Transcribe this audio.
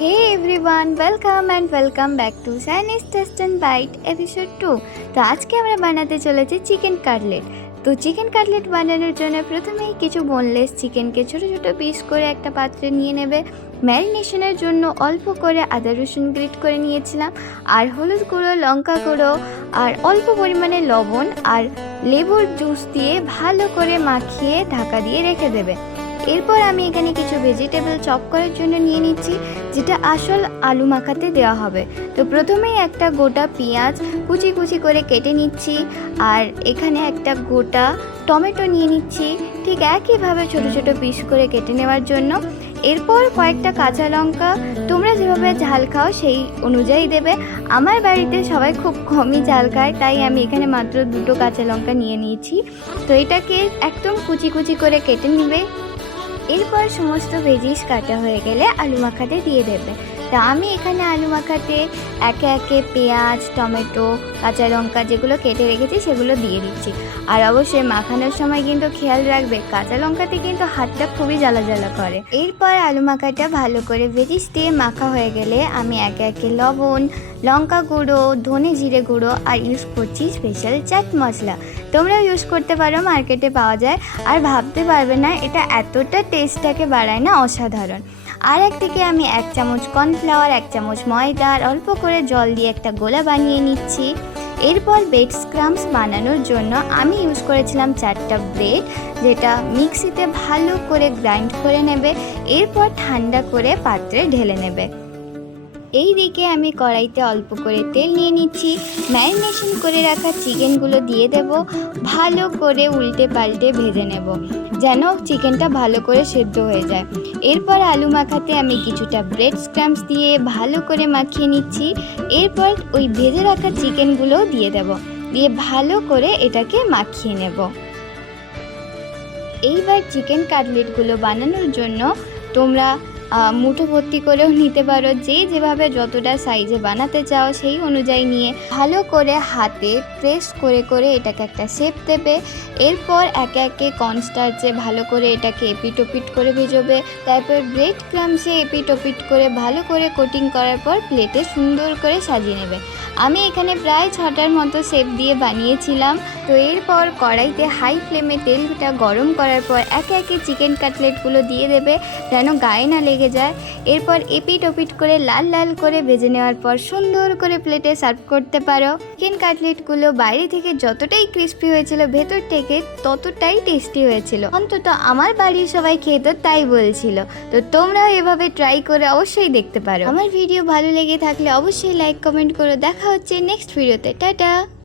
Hey everyone, welcome and welcome back to Chinese Test and Bite episode 2। তো আজকে আমরা বানাতে চলেছি চিকেন কাটলেট। তো চিকেন কাটলেট বানানোর জন্য প্রথমেই কিছু বোনলেস চিকেনকে ছোট ছোট পিস করে একটা পাত্রে নিয়ে নেবে। ম্যারিনেশনের জন্য অল্প করে আদা রসুন গ্রেট করে নিয়েছিলাম, আর হলুদ গুঁড়ো, লঙ্কা গুঁড়ো আর অল্প পরিমাণে লবণ আর লেবুর জুস দিয়ে ভালো করে মাখিয়ে ঢাকা দিয়ে রেখে দেবে। এরপর আমি এখানে কিছু ভেজিটেবল চপ করার জন্য নিয়ে নিচ্ছি, যেটা আসল আলু মাখাতে দেওয়া হবে। তো প্রথমেই একটা গোটা পেঁয়াজ কুচি কুচি করে কেটে নিচ্ছি, আর এখানে একটা গোটা টমেটো নিয়ে নিচ্ছি ঠিক একইভাবে ছোট ছোট পিস করে কেটে নেওয়ার জন্য। এরপর কয়েকটা কাঁচা লঙ্কা, তোমরা যেভাবে ঝাল খাও সেই অনুযায়ী দেবে। আমার বাড়িতে সবাই খুব কমই ঝাল খায়, তাই আমি এখানে মাত্র 2টো কাঁচা লঙ্কা নিয়ে নিয়েছি। তো এটাকে একদম কুচি কুচি করে কেটে নেবে। এরপর সমস্ত ভেজিস কাটা হয়ে গেলে আলু মাখাতে দিয়ে দেবে। তা আমি এখানে আলু মাখাতে একে একে পেঁয়াজ, টমেটো, কাঁচা লঙ্কা যেগুলো কেটে রেখেছি সেগুলো দিয়ে দিচ্ছি। আর অবশ্যই মাখানোর সময় কিন্তু খেয়াল রাখবে, কাঁচা লঙ্কাতে কিন্তু হাতটা খুবই জ্বালা জ্বালা করে। এরপর আলু মাখাটা ভালো করে ভেজিস দিয়ে মাখা হয়ে গেলে আমি একে একে লবণ, লঙ্কা গুঁড়ো, ধনে জিরে গুঁড়ো আর ইউজ করছি স্পেশাল চাট মশলা। তোমরাও ইউজ করতে পারো, মার্কেটে পাওয়া যায়। আর ভাবতে পারবে না এটা এতটা টেস্টটাকে বাড়ায় না, অসাধারণ। আর একদিকে আমি 1 চামচ কর্নফ্লাওয়ার, 1 চামচ ময়দা আর অল্প করে জল দিয়ে একটা গোলা বানিয়ে নিচ্ছি। এরপর ব্রেড স্ক্রাম্পস বানানোর জন্য আমি ইউজ করেছিলাম 4টা ব্রেড, যেটা মিক্সিতে ভালো করে গ্রাইন্ড করে নেবে। এরপর ঠান্ডা করে পাত্রে ঢেলে নেবে। এই দিকে আমি কড়াইতে অল্প করে তেল নিয়ে নিচ্ছি, ম্যারিনেশন করে রাখা চিকেনগুলো দিয়ে দেব। ভালো করে উল্টে পাল্টে ভেজে নেব যেন চিকেনটা ভালো করে সেদ্ধ হয়ে যায়। এরপর আলু মাখাতে আমি কিছুটা ব্রেড স্ক্রাম্পস দিয়ে ভালো করে মাখিয়ে নিচ্ছি। এরপর ওই ভেজে রাখা চিকেনগুলোও দিয়ে দেব, দিয়ে ভালো করে এটাকে মাখিয়ে নেব। এইবার চিকেন কাটলেটগুলো বানানোর জন্য তোমরা মুঠো ভর্তি করেও নিতে পারো, যে যেভাবে যতটা সাইজে বানাতে চাও সেই অনুযায়ী নিয়ে ভালো করে হাতে প্রেস করে করে এটাকে একটা শেপ দেবে। এরপর একে একে কর্নস্টার্চে ভালো করে এটাকে এপিটোপিট করে ভেজোবে। তারপর ব্রেড ক্রাম্পসে এপিটোপিট করে ভালো করে কোটিং করার পর প্লেটে সুন্দর করে সাজিয়ে নেবে। আমি এখানে প্রায় 6টার মতো শেপ দিয়ে বানিয়েছিলাম। তো এরপর কড়াইতে হাই ফ্লেমে তেলটা গরম করার পর একে একে চিকেন কাটলেটগুলো দিয়ে দেবে যেন গায়ে না লেগে যায়। এরপর এপিট ওপিট করে লাল লাল করে ভেজে নেওয়ার পর সুন্দর করে প্লেটে সার্ভ করতে পারো। চিকেন কাটলেটগুলো বাইরে থেকে যতটাই ক্রিস্পি হয়েছিল, ভেতর থেকে ততটাই টেস্টি হয়েছিল। অন্তত আমার বাড়ির সবাই খেয়ে তো তাই বলছিল। তো তোমরাও এভাবে ট্রাই করে অবশ্যই দেখতে পারো। আমার ভিডিও ভালো লেগে থাকলে অবশ্যই লাইক কমেন্ট করো। দেখা হচ্ছে নেক্সট ভিডিওতে। টাটা।